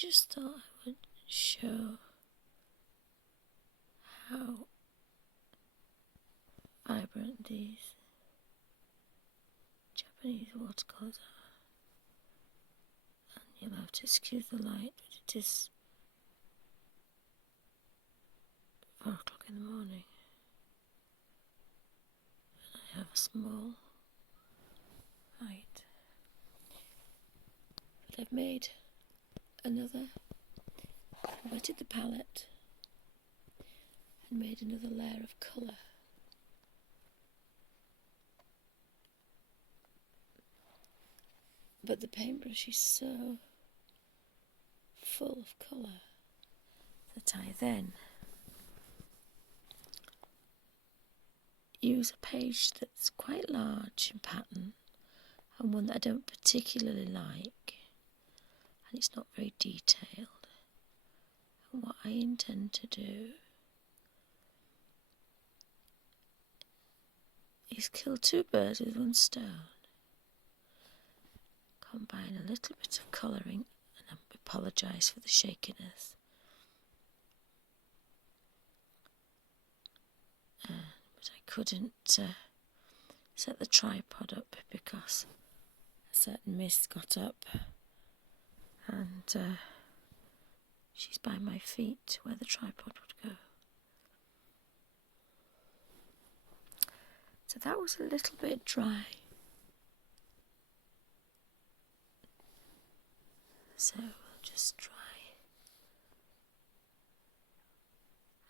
just thought I would show how vibrant these Japanese watercolours are. And you'll have to excuse the light, but it is 4 o'clock in the morning. And I have a small light. But I've made another, wetted the palette and made another layer of colour. But the paintbrush is so full of colour that I then use a page that's quite large in pattern and one that I don't particularly like, and it's not very detailed. And what I intend to do is kill two birds with one stone. Combine a little bit of colouring, and I apologise for the shakiness. But I couldn't set the tripod up because a certain miss got up and she's by my feet where the tripod would go. So that was a little bit dry. So we'll just try.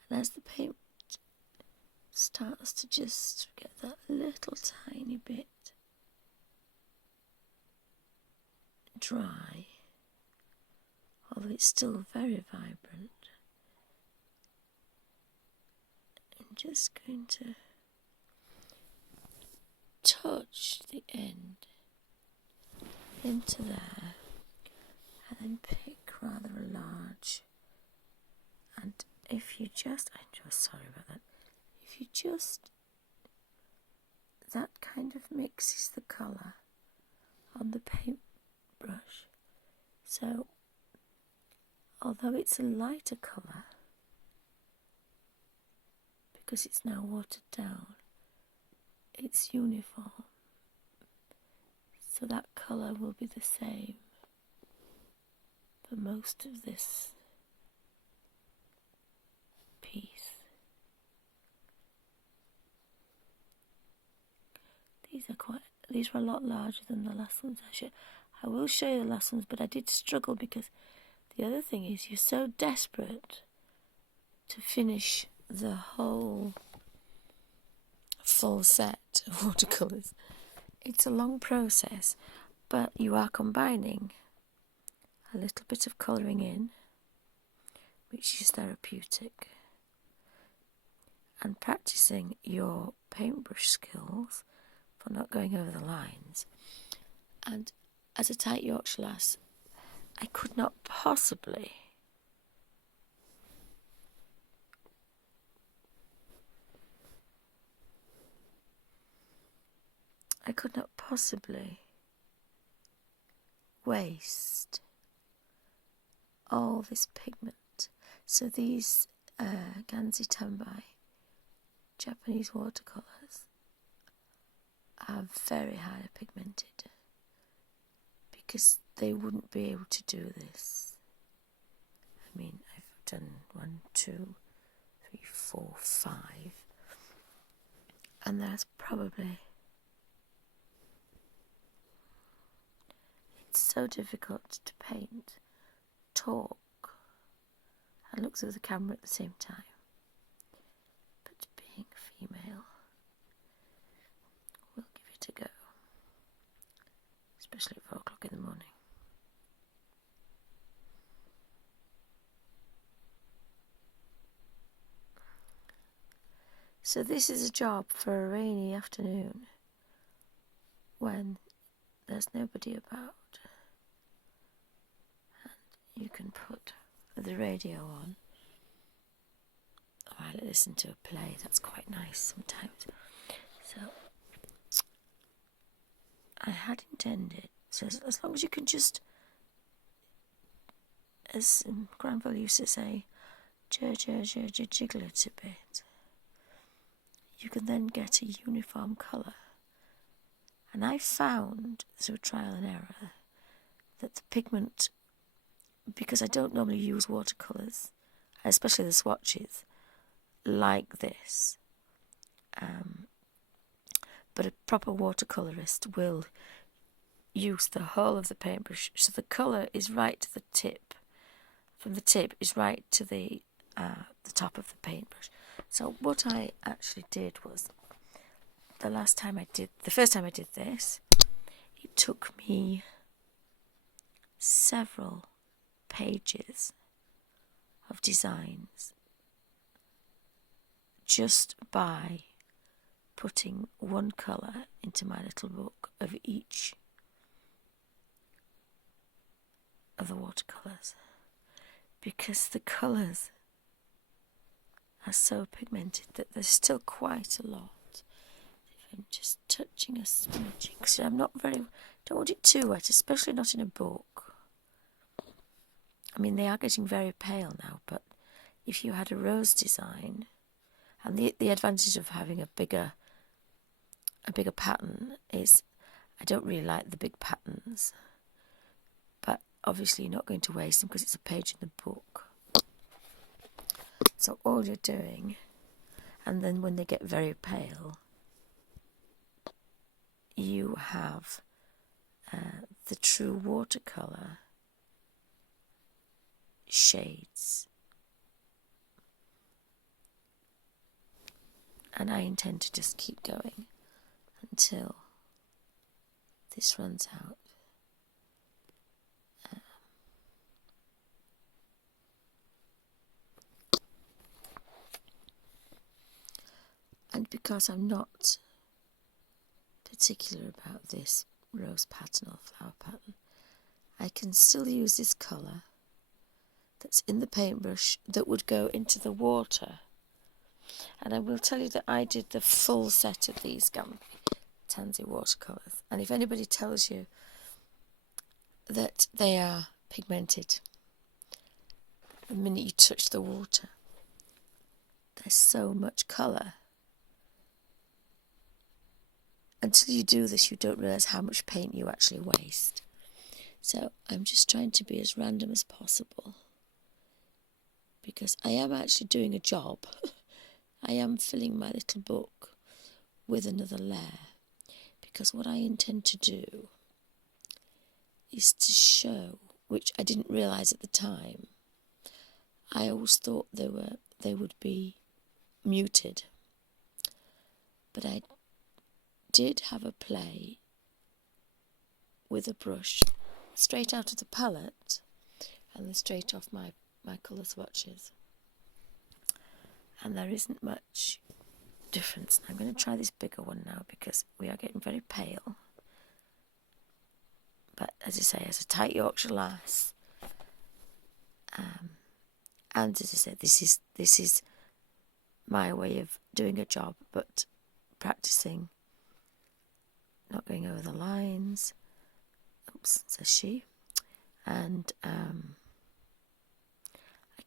And as the paint starts to just get that little tiny bit dry, although it's still very vibrant, I'm just going to touch the end into there and then pick rather a large, and if you just, I'm just sorry about that, if you just, that kind of mixes the colour on the paintbrush. So although it's a lighter colour, because it's now watered down, it's uniform. So that colour will be the same for most of this piece. These were a lot larger than the last ones. I will show you the last ones, but I did struggle because the other thing is you're so desperate to finish the whole full set of watercolours. It's a long process, but you are combining a little bit of colouring in, which is therapeutic, and practising your paintbrush skills for not going over the lines. And as a tight Yorkshire lass, I could not possibly waste all this pigment. So these Gansai Tambi Japanese watercolours are very highly pigmented because they wouldn't be able to do this. I mean, I've done 1, 2, 3, 4, 5, and that's probably, it's so difficult to paint, talk and look through the camera at the same time. But being female, we'll give it a go, especially at 4 o'clock in the morning. So this is a job for a rainy afternoon when there's nobody about, and you can put the radio on, or I listen to a play. That's quite nice sometimes. So I had intended, so as long as you can just as Granville used to say, jiggle it a bit, you can then get a uniform colour. And I found, through trial and error, that the pigment, because I don't normally use watercolours, especially the swatches, like this, but a proper watercolourist will use the whole of the paintbrush, so the colour is right to the tip. From the tip is right to the top of the paintbrush. So what I actually did was, the first time I did this, it took me several pages of designs just by putting one colour into my little book of each of the watercolours, because the colours are so pigmented that there's still quite a lot. If I'm just touching a smudging, because don't want it too wet, especially not in a book. I mean, they are getting very pale now, but if you had a rose design, and the advantage of having a bigger pattern is, I don't really like the big patterns, but obviously you're not going to waste them because it's a page in the book. So all you're doing, and then when they get very pale, you have the true watercolour shades. And I intend to just keep going until this runs out. And because I'm not particular about this rose pattern or flower pattern, I can still use this colour that's in the paintbrush that would go into the water. And I will tell you that I did the full set of these Tansy watercolours. And if anybody tells you that they are pigmented, the minute you touch the water, there's so much colour. Until you do this, you don't realise how much paint you actually waste. So I'm just trying to be as random as possible, because I am actually doing a job. I am filling my little book with another layer, because what I intend to do is to show, which I didn't realise at the time, I always thought they would be muted, but I did have a play with a brush straight out of the palette and then straight off my colour swatches, and there isn't much difference. I'm going to try this bigger one now because we are getting very pale, but as I say, as a tight Yorkshire lass, and as I said, this is my way of doing a job, but practicing not going over the lines. Oops, says she. And I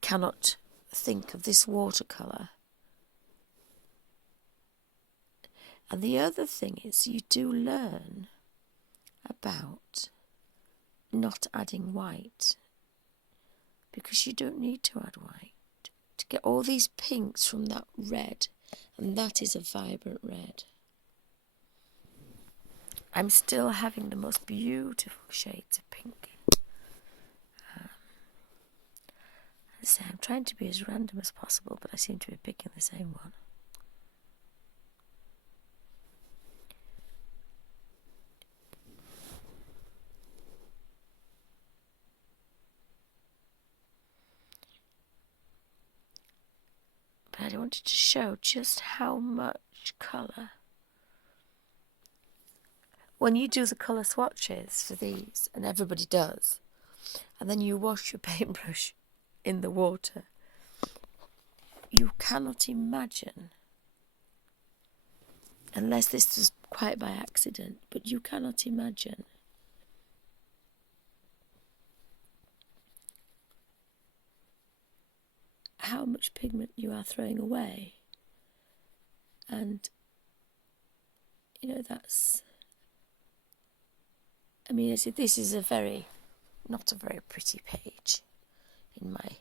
cannot think of this watercolour. And the other thing is, you do learn about not adding white, because you don't need to add white to get all these pinks from that red, and that is a vibrant red. I'm still having the most beautiful shades of pink. As I say, I'm trying to be as random as possible, but I seem to be picking the same one. But I wanted to show just how much colour. When you do the colour swatches for these, and everybody does, and then you wash your paintbrush in the water, you cannot imagine, unless this was quite by accident, but you cannot imagine how much pigment you are throwing away. And, you know, that's... I mean, this is not a very pretty page in my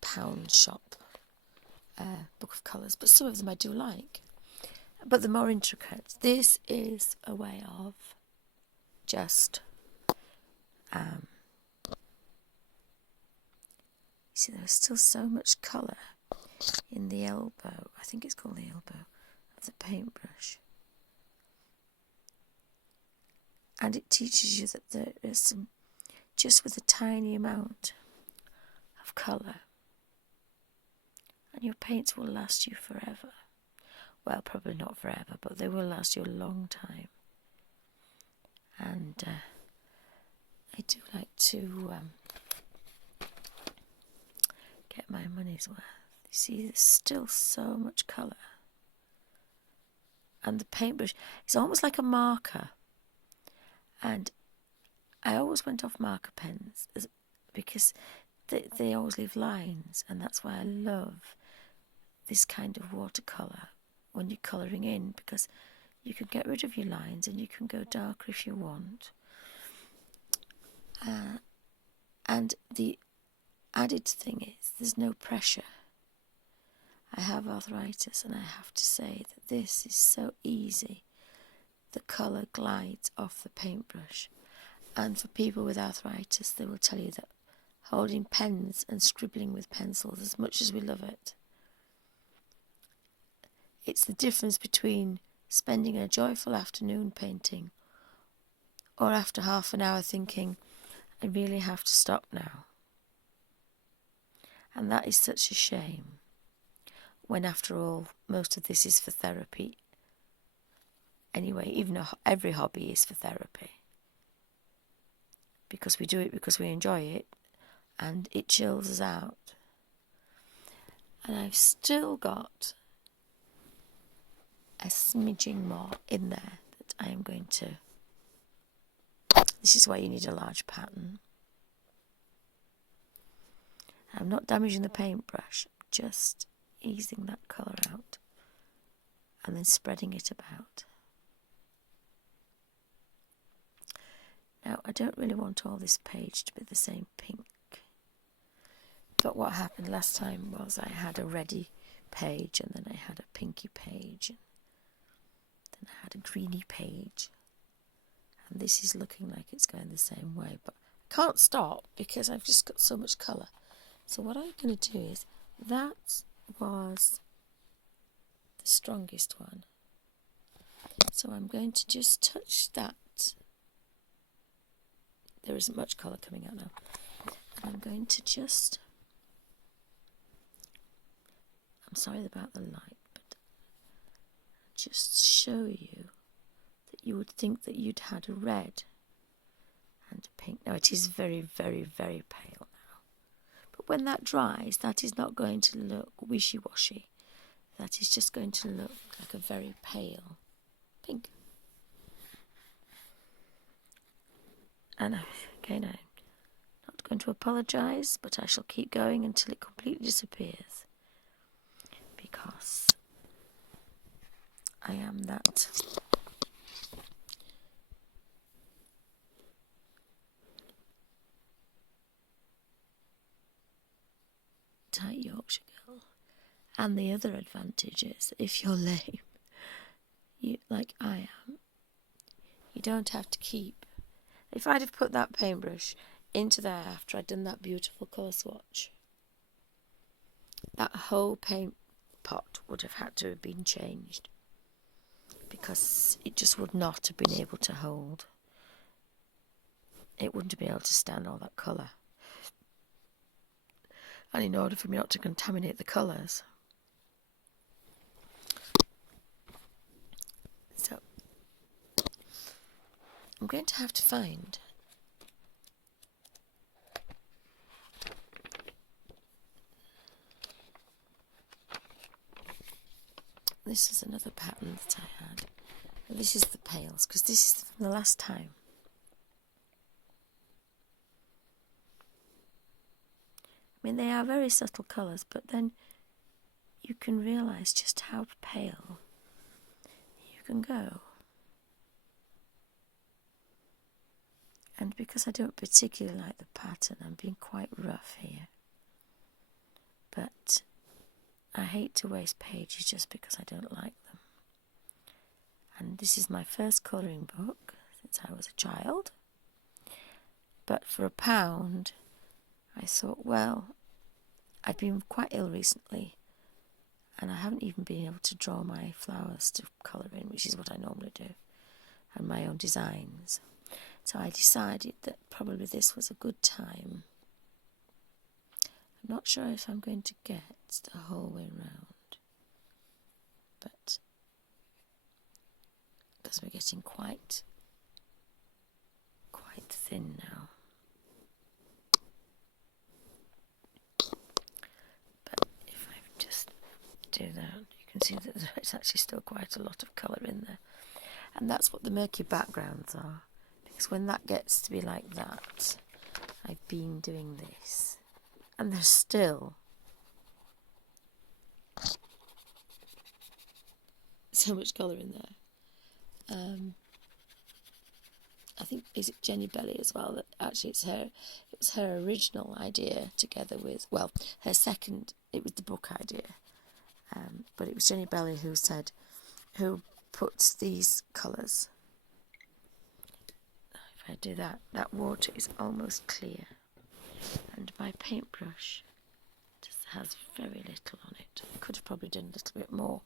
pound shop book of colours, but some of them I do like. But the more intricate, this is a way of just... see, there's still so much colour in the elbow. I think it's called the elbow of the paintbrush. And it teaches you that there is some, just with a tiny amount of colour, and your paints will last you forever. Well, probably not forever, but they will last you a long time. And I do like to get my money's worth. You see, there's still so much colour. And the paintbrush is almost like a marker. And I always went off marker pens because they always leave lines, and that's why I love this kind of watercolour when you're colouring in, because you can get rid of your lines and you can go darker if you want. And the added thing is there's no pressure. I have arthritis, and I have to say that this is so easy. The colour glides off the paintbrush. And for people with arthritis, they will tell you that holding pens and scribbling with pencils, as much as we love it, it's the difference between spending a joyful afternoon painting or after half an hour thinking, I really have to stop now. And that is such a shame, when after all, most of this is for therapy. Anyway, even every hobby is for therapy. Because we do it because we enjoy it, and it chills us out. And I've still got a smidging more in there that I am going to... This is why you need a large pattern. I'm not damaging the paintbrush, just easing that colour out and then spreading it about. Now, I don't really want all this page to be the same pink. But what happened last time was I had a reddy page, and then I had a pinky page, and then I had a greeny page. And this is looking like it's going the same way, but I can't stop because I've just got so much colour. So what I'm going to do is, that was the strongest one. So I'm going to just touch that. There isn't much colour coming out now. And I'm going to just... I'm sorry about the light, but just show you that you would think that you'd had a red and a pink. Now, it is very, very, very pale now. But when that dries, that is not going to look wishy-washy. That is just going to look like a very pale pink. And again, I'm not going to apologise, but I shall keep going until it completely disappears. Because I am that tight Yorkshire girl. And the other advantage is, if you're lame, like I am, you don't have to keep... If I'd have put that paintbrush into there after I'd done that beautiful colour swatch, that whole paint pot would have had to have been changed, because it just would not have been able to hold. It wouldn't have been able to stand all that colour. And in order for me not to contaminate the colours, so I'm going to have to find this is another pattern that I had. This is the pales, because this is from the last time. mean, they are very subtle colours, but then you can realise just how pale you can go. And because I don't particularly like the pattern, I'm being quite rough here. But I hate to waste pages just because I don't like them. And this is my first colouring book since I was a child. But for £1, I thought, well, I've been quite ill recently, and I haven't even been able to draw my flowers to colour in, which is what I normally do, and my own designs. So I decided that probably this was a good time. I'm not sure if I'm going to get the whole way round, but because we're getting quite thin now. But if I just do that, you can see that there's actually still quite a lot of colour in there. And that's what the murky backgrounds are. Because when that gets to be like that, I've been doing this. And there's still so much colour in there. I think, is it Jenny Belly as well, that actually it was her original idea together with, well, her second, it was the book idea. But it was Jenny Belly who puts these colours. If I do that, that water is almost clear. And my paintbrush just has very little on it. I could have probably done a little bit more.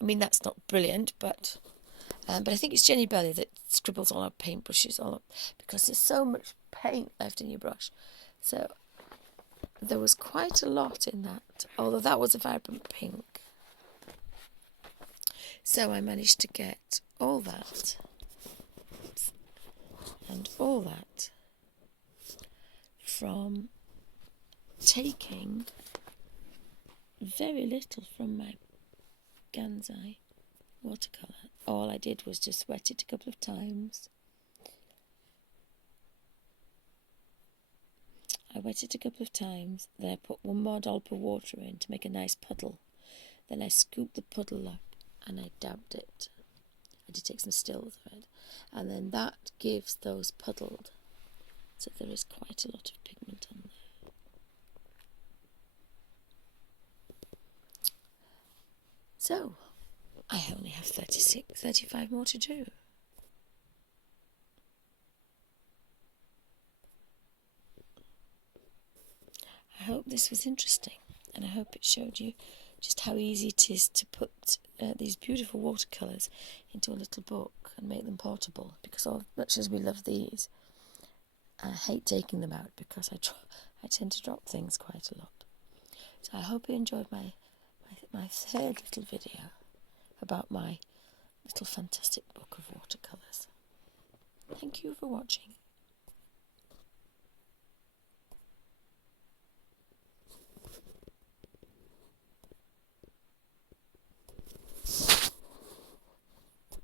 I mean, that's not brilliant, but I think it's Jenny Belly that scribbles all our paintbrushes all up, because there's so much paint left in your brush. So there was quite a lot in that, although that was a vibrant pink. So I managed to get all that and all that from taking very little from my Gansai watercolour. All I did was just wet it a couple of times. Then I put one more dollop of water in to make a nice puddle. Then I scooped the puddle up and I dabbed it. I did take some stills of it. And then that gives those puddled. So there is quite a lot of pigment on there. So I only have 35 more to do. I hope this was interesting, and I hope it showed you just how easy it is to put these beautiful watercolours into a little book and make them portable, because as much as we love these, I hate taking them out because I tend to drop things quite a lot. So I hope you enjoyed my third little video about my little fantastic book of watercolours. Thank you for watching.